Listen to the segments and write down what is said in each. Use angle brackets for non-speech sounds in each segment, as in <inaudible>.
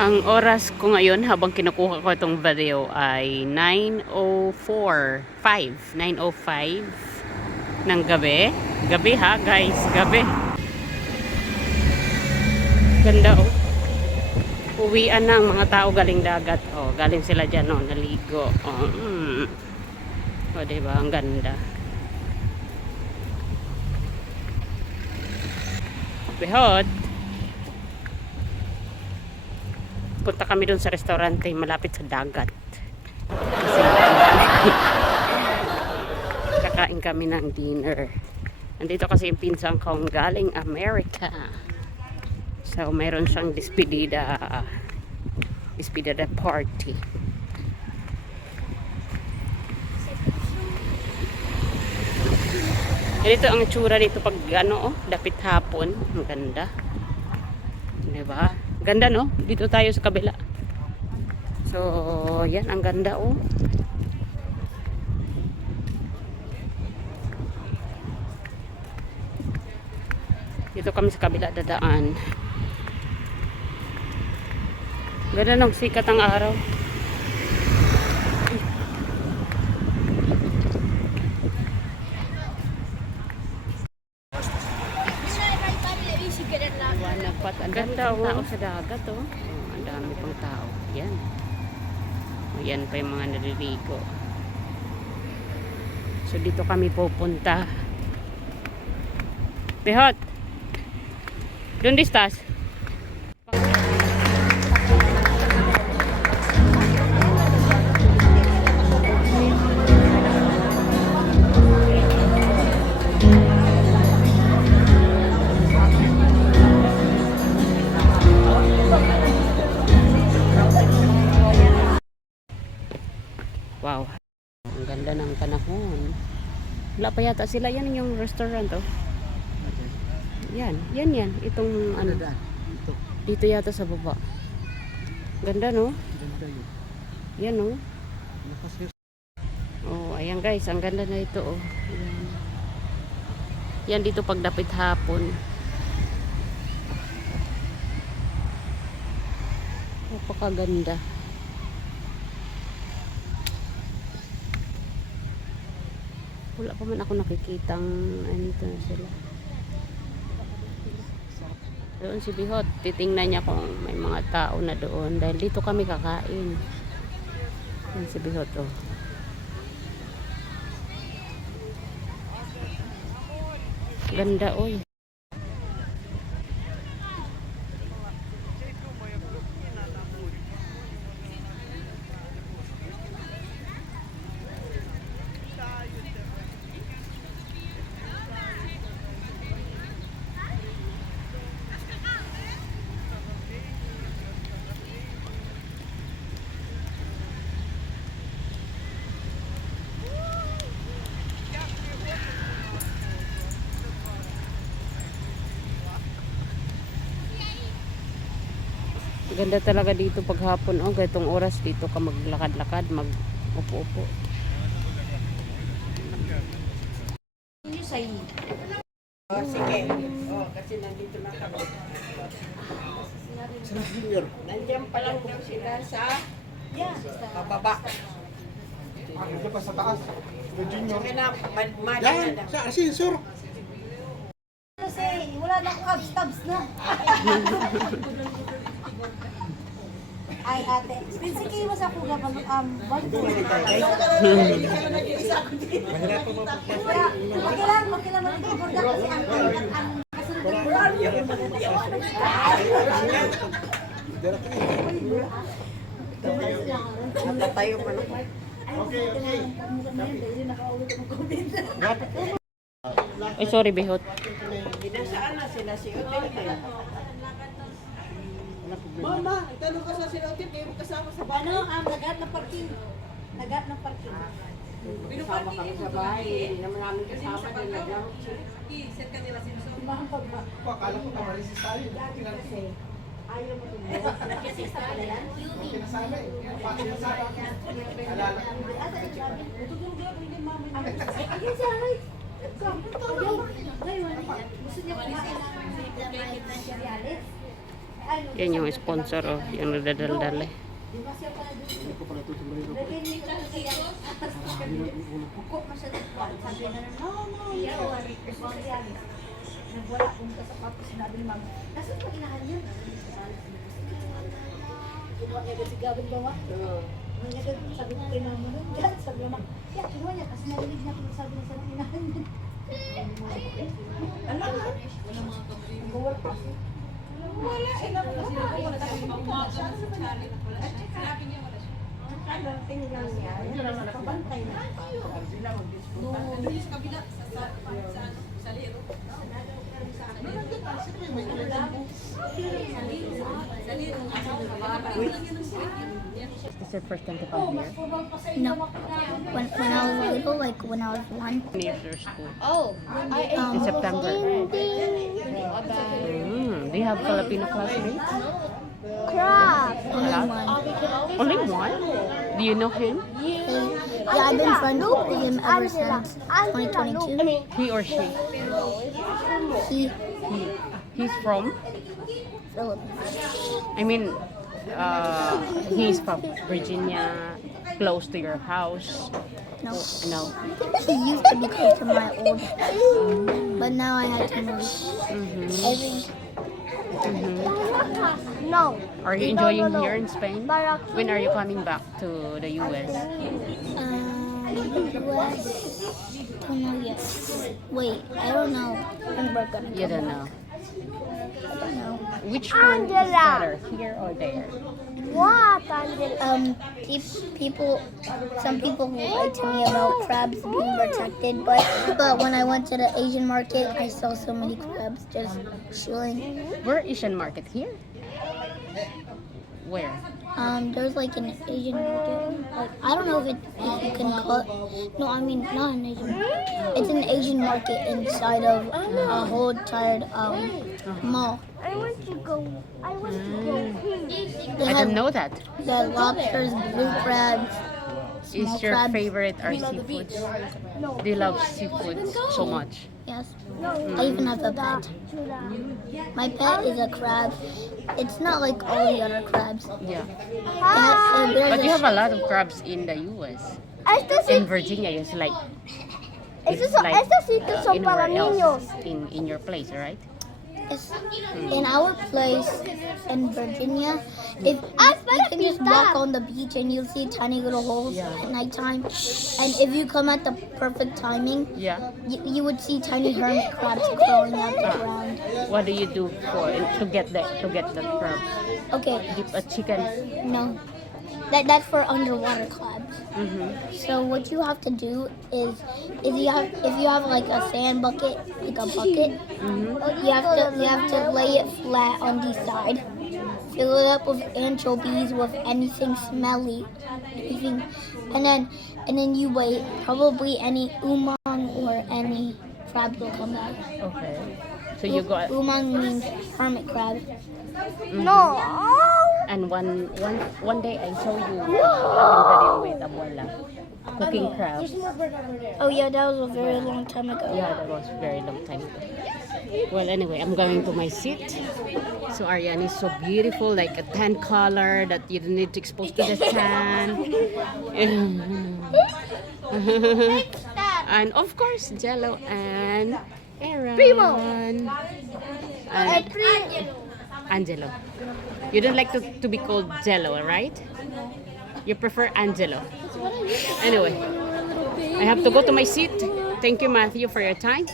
Ang oras ko ngayon habang kinukuha ko itong video ay 9.04 5 9.05 ng gabi. Gabi ha guys, gabi. Ganda oh. Uwian na ang mga tao galing dagat. Oh, galing sila dyan oh, naligo. Oh, mm. oh diba? Ang ganda. Behot. Punta kami doon sa restaurante malapit sa dagat. <laughs> Kakain kami ng dinner. Nandito kasi yung pinsang kong galing America. So, mayroon siyang despedida despedida party. Ganito ang tsura dito pag ano, oh, dapit hapon. Ang ganda. Diba? Ganda no? Dito tayo sa kabila. So, yan ang ganda oh. Dito kami sa kabila dadaan. Ganda ng sikat ang araw. Wanapat. Ang ganda oh. Tao sa dagat oh. oh. Ang dami pang tao. Yan. Oh, yan pa yung mga naliligo. So dito kami pupunta. Behot. Doon distas. Wala pa yata sila. Yan yung restaurant oh. Yan. Yan yan. Itong ano. Ito, Dito yata sa baba. Ganda no? ganda yun. Yan no? Oh, ayan guys. Ang ganda na ito oh. Yan. Yan dito pag dapit hapon. Napakaganda. Wala pa man ako nakikitang ano to na sila. Doon si Bihot, titingnan niya kung may mga tao na doon dahil dito kami kakain. Yan si Bihot oh. Ganda oy. Ganda talaga dito pag hapon. Oh, ganitong oras dito ka maglakad-lakad, mag-upo-upo. Oh, sige. Oh, kasi nandito na kami. Sila senior. Nandiyan pa lang daw sila sa pababa. Ah, nandiyan pa sa taas. Yung junior. Kaya na, mad mad na daw. sa ascensor. Kasi wala na akong abs-tabs na. <laughs> Ay, ate. Sige, mas ako ga pag um, balik ko. Kaya, okay lang, okay lang mali ko kurga kasi ang ang kasunod ng bulan. Natatayo pa lang. Okay, okay. Ay, sorry, Bihot. Dinasaan na sila si Otel. Mama, itanong ka sa si Otel, kayo kasama sa Ano, ang lagat ng parking. Lagat ng parking. Kasama kami sa bahay. Hindi naman namin kasama din lang. Mahang pagma. Akala ko kamarisis tayo. Kasi ayaw mo tumulong. Kasi sa yan. Pinasama eh. Pinasama. Alala. Asa yung sabi, tutulong daw hindi mami. Ayun siya, ay. Ngayon, gusto niya kumain ng cereales. Yan yung sponsor, oh. Yung nadadaldal eh. Na. Nagwala kung sa sapatos sinabi ni ma'am. Nasaan pa inahan yun? Kinuha niya kasi gawa. Nung niya sabi ko kay mama nun, dyan, sabi niya, kaya kinuha niya kasi narinig niya kung sabi niya sa inahan yun. Alam mo? Nagwala pa. Wala, wala. Ano, tingnan niya. Pabantay na. This is your first time to come here? No. When, when I was little, like when I was one. Near school. Oh. Um, In September. Mm, do you have Filipino classmates? Crap. Only one. Only one? Do you know him? Yeah, I've been friends with him ever since 2022. He or she? He, He. He's from? Philippines. I mean, uh, he's from Virginia, close to your house. No. No. He used to be close to my old house, but now I had to move. Mm-hmm. I think. No. Are you enjoying here in Spain? When are you coming back to the US? Um, US. Don't know yet. Wait, I don't know when we're gonna You don't back. know. I don't know. Which one is Angela. better, here or there? What, Angela? Um, peop- people, some people lied to me about crabs being protected, but but when I went to the Asian market, I saw so many crabs just chilling. Where Asian market? Here? Where? Um, there's like an Asian market. Like I don't know if it if you can call it. No, I mean not an Asian. It's an Asian market inside of a whole tired um mall. I want to go. I want to go. They I have, don't know that. they have lobsters, blue crabs. Is your crabs. favorite are seafoods? Do you love seafood so much? Yes. I even have a pet. My pet is a crab. It's not like all the other crabs. Yeah. has, uh, it But you have a lot of crabs in the US. In Virginia, it's like este, it's son- like este sitio son para anywhere niños. else in in your place, right? In our place in Virginia. If Ah, you can just walk on the beach and you'll see tiny little holes Yeah. at nighttime, and if you come at the perfect timing, Yeah. you, you would see tiny hermit crabs crawling out the ground. What do you do for to get the to get the crabs? Okay, Give a chicken. no, that that's for underwater crabs. Mm-hmm. So what you have to do is, if you have if you have like a sand bucket, like a bucket, Mm-hmm. you have to you have to lay it flat on the side. Fill it up with anchovies, with anything smelly, anything, and then and then you wait. Probably any umang or any crab will come out. Okay. So you go Umang means hermit crab. No. And one one one day I saw you having video with abuela cooking crabs. Oh yeah, that was a very long time ago. Yeah, that was very long time ago. Well, anyway, I'm going to my seat. So Ariane is so beautiful, like a tan color that you don't need to expose to the <laughs> sun. and of course, Jello and Aaron. Primo. And April. Angelo. You don't like to, to be called Jello, right? You prefer Angelo. Anyway, I have to go to my seat. Thank you, Matthew, for your time.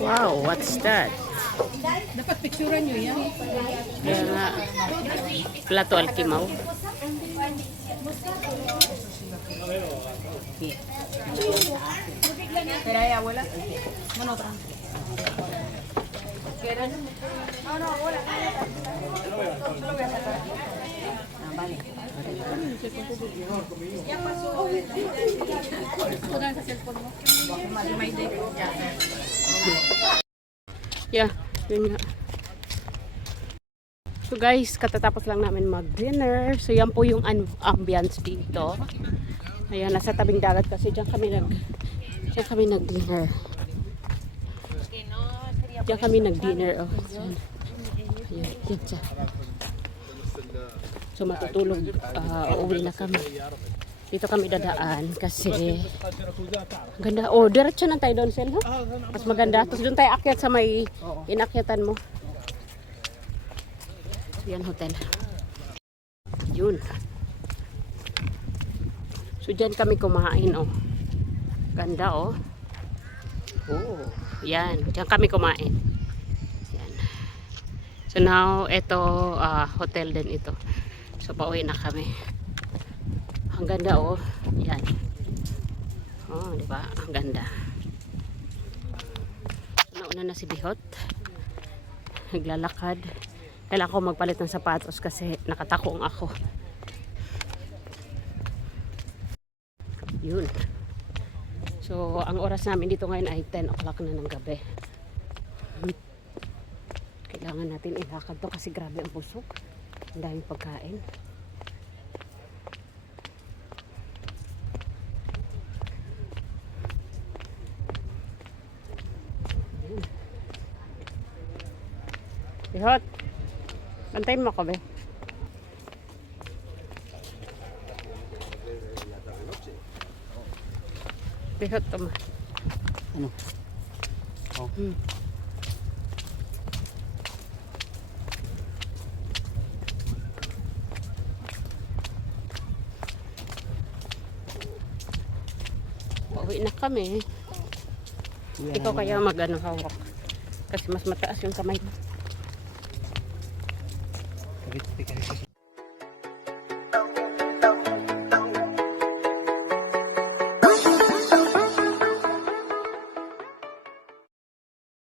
Wow, what's that? Dapat picturean nyo yan. Plato alkimaw. Abuela. No, no, abuela. Ya. Yun nga. So guys, katatapos lang namin mag-dinner. So yan po yung ambience dito. Ayan, nasa tabing dagat kasi diyan kami nag diyan kami nag-dinner. Diyan kami nag-dinner. Oh. Ayan, diyan siya. So matutulog, ah, uuwi na kami. Dito kami dadaan kasi ganda. Oh, diretso na tayo doon, Sel? Mas maganda. Tapos doon tayo akyat sa may inakyatan mo. Yan, hotel. Yun. So, dyan kami kumain, oh. Ganda, oh. Oh, yan. Dyan kami kumain. Yan. So, now, ito, ah, hotel din ito. So, pauwi na kami. Ang ganda, oh. Yan. Oh, di ba? Ang ganda. Nauna na si Bihot. Naglalakad. Kailangan ko magpalit ng sapatos kasi nakatakong ako. Yun. So, ang oras namin dito ngayon ay 10 o'clock na ng gabi. Kailangan natin ilakad to kasi grabe ang busog. Ang daming pagkain. Bihot. Bantayin mo ako, be. Bihot, tama. Ano? Oh. Hmm. Pauwi na kami. Ikaw kaya mag ano, hawak. Kasi mas mataas yung kamay mo.